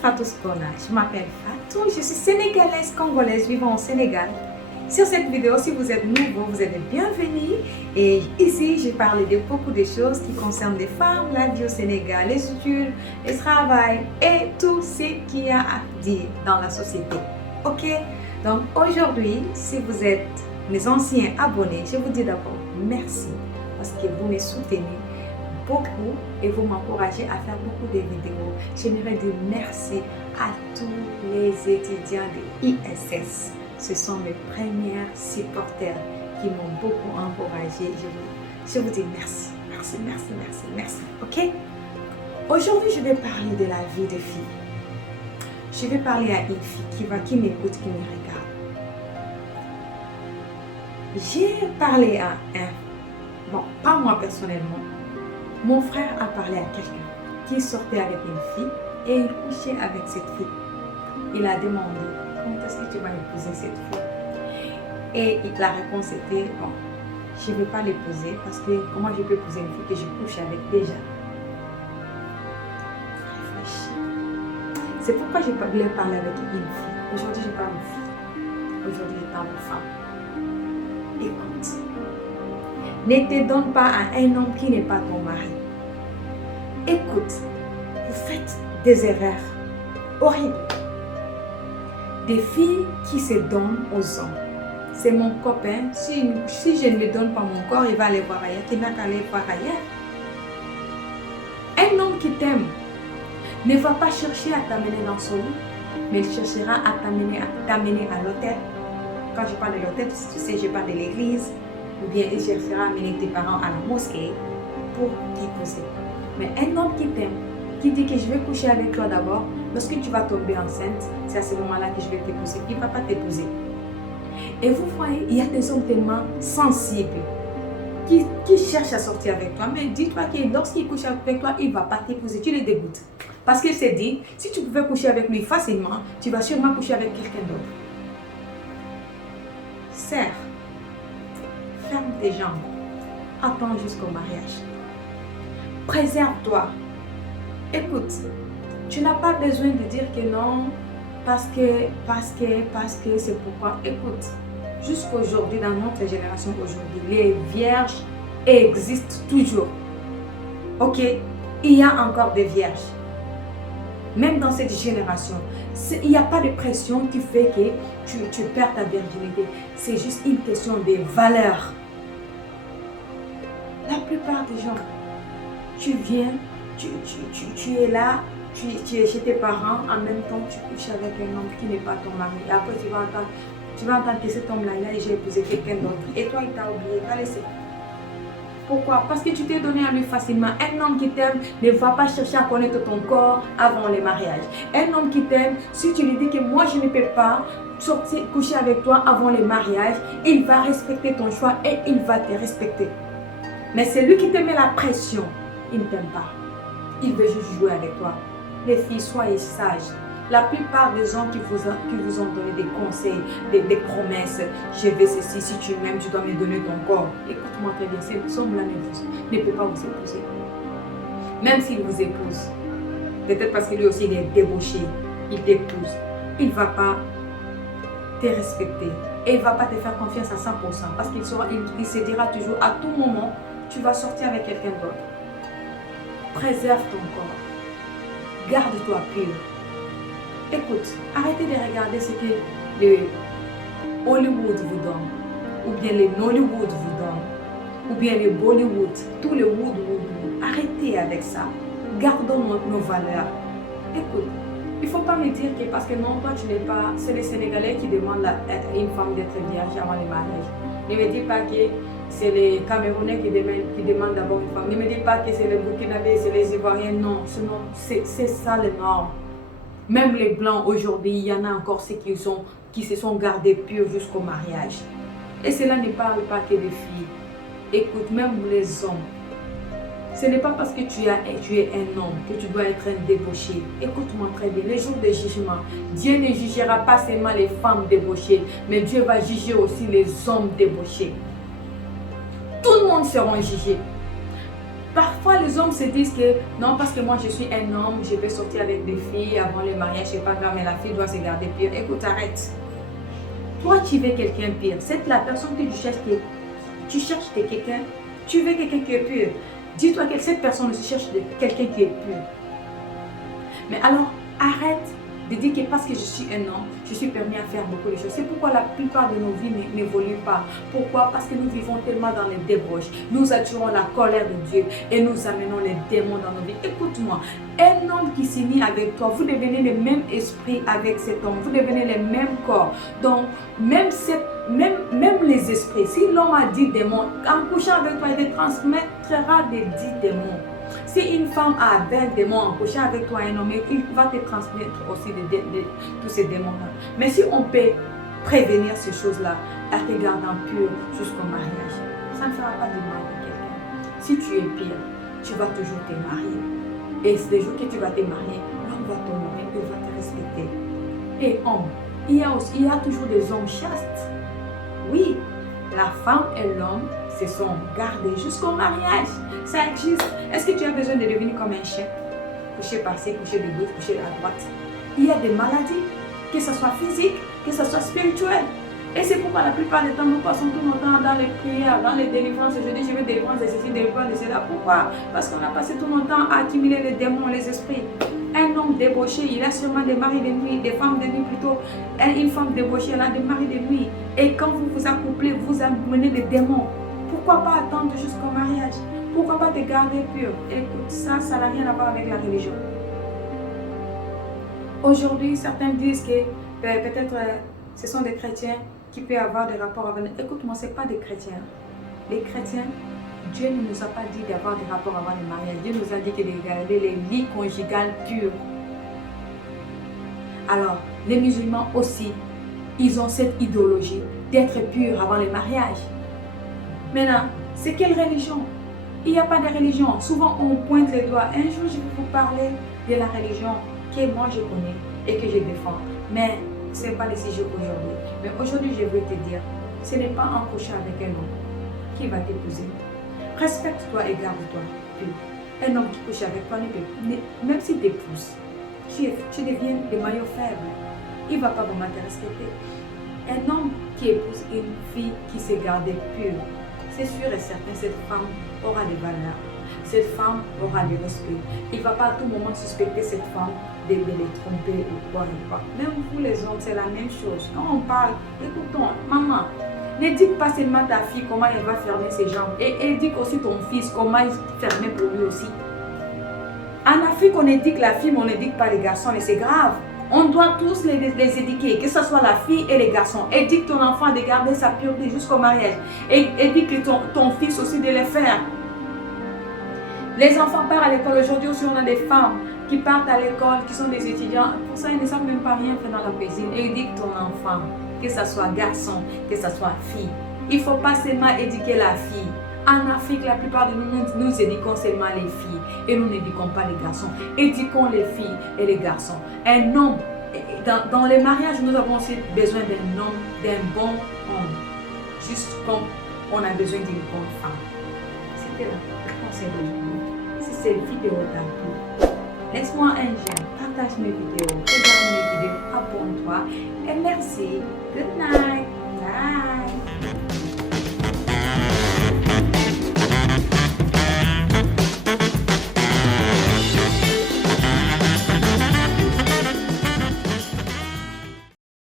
Fatou Skona. Je m'appelle Fatou, je suis sénégalaise congolaise vivant au Sénégal. Sur cette vidéo, si vous êtes nouveau, vous êtes les bienvenus. Et ici, j'ai parlé de beaucoup de choses qui concernent les femmes, la vie au Sénégal, les études, le travail et tout ce qu'il y a à dire dans la société. Ok? Donc aujourd'hui, si vous êtes mes anciens abonnés, je vous dis d'abord merci parce que vous me soutenez beaucoup et vous m'encouragez à faire beaucoup de vidéos. J'aimerais dire merci à tous les étudiants de ISS. Ce sont mes premiers supporters qui m'ont beaucoup encouragé. Je vous dis merci, merci, merci, merci, merci. Ok? Aujourd'hui, je vais parler de la vie des filles. Je vais parler à une fille qui m'écoute, qui me regarde. J'ai parlé à bon, pas moi personnellement, mon frère a parlé à quelqu'un qui sortait avec une fille et il couchait avec cette fille. Il a demandé, quand est-ce que tu vas épouser cette fille? Et la réponse était, bon, je ne vais pas l'épouser parce que comment je peux épouser une fille que je couche avec déjà? Réfléchis. C'est pourquoi je voulais parler avec une fille. Aujourd'hui, je parle aux filles. Aujourd'hui, je parle aux femmes. Écoute, ne te donne pas à un homme qui n'est pas ton mari. Écoute, vous faites des erreurs horribles. Des filles qui se donnent aux hommes. C'est mon copain, si je ne lui donne pas mon corps, il va aller voir ailleurs, il n'a qu'à aller voir ailleurs. Un homme qui t'aime ne va pas chercher à t'amener dans son lit, mais il cherchera à t'amener à l'hôtel. Quand je parle de l'hôtel, tu sais, je parle de l'église, ou bien il cherchera à amener tes parents à la mosquée pour t'épouser. Mais un homme qui t'aime, qui dit que je vais coucher avec toi d'abord, lorsque tu vas tomber enceinte, c'est à ce moment-là que je vais t'épouser. Il ne va pas t'épouser. Et vous voyez, il y a des hommes tellement sensibles qui cherchent à sortir avec toi. Mais dis-toi que lorsqu'il couche avec toi, il ne va pas t'épouser. Tu les dégoûtes. Parce qu'il s'est dit, si tu pouvais coucher avec lui facilement, tu vas sûrement coucher avec quelqu'un d'autre. Serre, ferme tes jambes, attends jusqu'au mariage. Préserve-toi. Écoute, tu n'as pas besoin de dire que non, parce que c'est pourquoi. Écoute, jusqu'aujourd'hui, dans notre génération aujourd'hui, les vierges existent toujours. Ok? Il y a encore des vierges. Même dans cette génération, il n'y a pas de pression qui fait que tu perds ta virginité. C'est juste une question de valeur. La plupart des gens, tu viens, tu es là, tu es chez tes parents, en même temps tu couches avec un homme qui n'est pas ton mari. Et après tu vas entendre que cet homme-là, j'ai épousé quelqu'un d'autre. Et toi, il t'a oublié, il t'a laissé. Pourquoi? Parce que tu t'es donné à lui facilement. Un homme qui t'aime ne va pas chercher à connaître ton corps avant le mariage. Un homme qui t'aime, si tu lui dis que moi je ne peux pas sortir coucher avec toi avant le mariage, il va respecter ton choix et il va te respecter. Mais c'est lui qui te met la pression. Il ne t'aime pas. Il veut juste jouer avec toi. Les filles, soyez sages. La plupart des gens qui vous ont donné des conseils, des promesses, je vais ceci, si tu m'aimes, tu dois me donner ton corps. Écoute-moi très bien, cet homme-là ne peut pas vous épouser. Même s'il vous épouse, peut-être parce que lui aussi il est débauché, il t'épouse, il ne va pas te respecter et il ne va pas te faire confiance à 100% parce qu'il se dira toujours à tout moment, tu vas sortir avec quelqu'un d'autre. Préserve ton corps, garde-toi pur. Écoute, arrêtez de regarder ce que le Hollywood vous donne, ou bien le Nollywood vous donne, ou bien le Bollywood, tout le wood. Arrêtez avec ça. Gardons nos valeurs. Écoute, il ne faut pas me dire que parce que non, toi tu n'es pas, c'est les Sénégalais qui demandent à une femme d'être vierge avant le mariage. Ne me dis pas que c'est les Camerounais qui demandent d'abord une femme. Ne me dis pas que c'est les Burkinabés, c'est les Ivoiriens. Non, c'est ça les normes. Même les Blancs aujourd'hui, il y en a encore ceux qui se sont gardés purs jusqu'au mariage. Et cela ne parle pas que des filles. Écoute, même les hommes. Ce n'est pas parce que tu es un homme que tu dois être un débauché. Écoute-moi très bien, les jours de jugement, Dieu ne jugera pas seulement les femmes débauchées, mais Dieu va juger aussi les hommes débauchés. Tout le monde sera jugé. Parfois, les hommes se disent que non, parce que moi je suis un homme, je vais sortir avec des filles avant le mariage, c'est pas grave, mais la fille doit se garder pure. Écoute, arrête. Toi, tu veux quelqu'un pire. C'est la personne que tu cherches quelqu'un, tu veux quelqu'un qui est pur. Dis-toi que cette personne aussi cherche quelqu'un qui est pur. Mais alors, arrête de dire que parce que je suis un homme, je suis permis à faire beaucoup de choses. C'est pourquoi la plupart de nos vies n'évoluent pas. Pourquoi? Parce que nous vivons tellement dans les débauches. Nous attirons la colère de Dieu et nous amenons les démons dans nos vies. Écoute-moi, un homme qui s'unit avec toi, vous devenez le même esprit avec cet homme. Vous devenez le même corps. Donc, même les esprits, si l'homme a 10 démons, en couchant avec toi, il te transmettra des 10 démons. Si une femme a 20 démons en couchant avec toi, un homme, il va te transmettre aussi tous ces démons-là. Mais si on peut prévenir ces choses-là en te gardant pur jusqu'au mariage, ça ne fera pas de mal à quelqu'un. Si tu es pire, tu vas toujours te marier. Et le jour que tu vas te marier, l'homme va t'honorer, il va te respecter. Et homme, il y a toujours des hommes chastes. Oui, la femme et l'homme se sont gardés jusqu'au mariage. Ça existe. Est-ce que tu as besoin de devenir comme un chien? Coucher par-ci, coucher de gauche, coucher à droite. Il y a des maladies, que ce soit physique, que ce soit spirituel. Et c'est pourquoi la plupart du temps, nous passons tout notre temps dans les prières, dans les délivrances. Je dis, je veux délivrance de ceci, délivrance de cela. Pourquoi? Parce qu'on a passé tout notre temps à accumuler les démons, les esprits. Un homme débauché, il a sûrement des maris de nuit, des femmes de nuit plutôt. Une femme débauchée, elle a des maris de nuit. Et quand vous vous accouplez, vous amenez des démons. Pourquoi pas attendre jusqu'au mariage? Pourquoi pas te garder pur? Écoute, ça n'a rien à voir avec la religion. Aujourd'hui, certains disent que peut-être ce sont des chrétiens qui peuvent avoir des rapports avec nous. Écoute-moi, ce n'est pas des chrétiens. Les chrétiens, Dieu ne nous a pas dit d'avoir des rapports avant le mariage. Dieu nous a dit que de garder les lits conjugales purs. Alors, les musulmans aussi, ils ont cette idéologie d'être purs avant le mariage. Maintenant, c'est quelle religion? Il n'y a pas de religion. Souvent, on pointe les doigts. Un jour, je vais vous parler de la religion que moi, je connais et que je défends. Mais ce n'est pas le sujet aujourd'hui. Mais aujourd'hui, je veux te dire, ce n'est pas en couchant avec un homme qui va t'épouser. Respecte-toi et garde-toi. Un homme qui couche avec toi, même s'il t'épouse, tu deviens le maillot faible. Il ne va pas vraiment te respecter. Un homme qui épouse une fille qui s'est gardée pure, c'est sûr et certain, cette femme aura des valeurs. Cette femme aura du respect. Il ne va pas à tout moment suspecter cette femme de les tromper ou quoi. Même vous les hommes, c'est la même chose. Quand on parle, écoutons, maman, ne dites pas seulement ta fille comment elle va fermer ses jambes. Et dis aussi ton fils comment il fermer pour lui aussi. En Afrique, on éduque la fille, mais on n'éduque pas les garçons. Et c'est grave. On doit tous les éduquer, que ce soit la fille et les garçons. Éduque ton enfant de garder sa pureté jusqu'au mariage. Et éduque ton fils aussi de le faire. Les enfants partent à l'école. Aujourd'hui aussi, on a des femmes qui partent à l'école, qui sont des étudiants. Pour ça, ils ne savent même pas rien faire dans la cuisine. Éduque ton enfant, que ce soit garçon, que ce soit fille. Il ne faut pas seulement éduquer la fille. En Afrique, la plupart de nous éduquons seulement les filles et nous n'éduquons pas les garçons. Éduquons les filles et les garçons. Un homme, dans les mariages, nous avons aussi besoin d'un homme, d'un bon homme. Juste comme on a besoin d'une bonne femme. C'était le conseil d'aujourd'hui. Si cette vidéo t'a plu, laisse-moi un j'aime, partage mes vidéos, regarde mes vidéos, abonne-toi et merci. Good night. Bye.